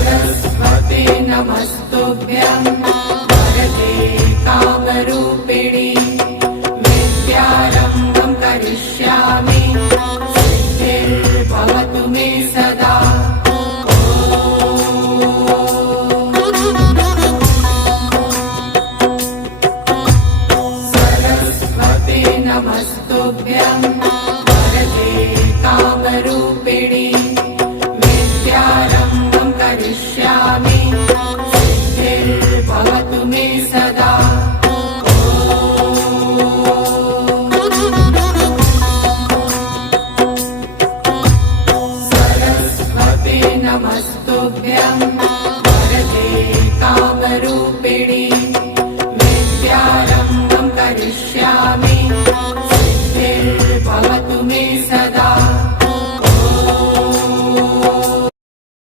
सरस्वते नमस्तुभ्यं वरदे कामरूपिणि विद्यारम्भं करिष्यामि सिद्धिर्भवतु मे सदा। सरस्वते नमस्तुभ्यं वरदे कामरूपिणि विद्यारम्भं करिष्यामि सिद्धिर्भवतु मे सदा। सरस्वते नमस्तुभ्यं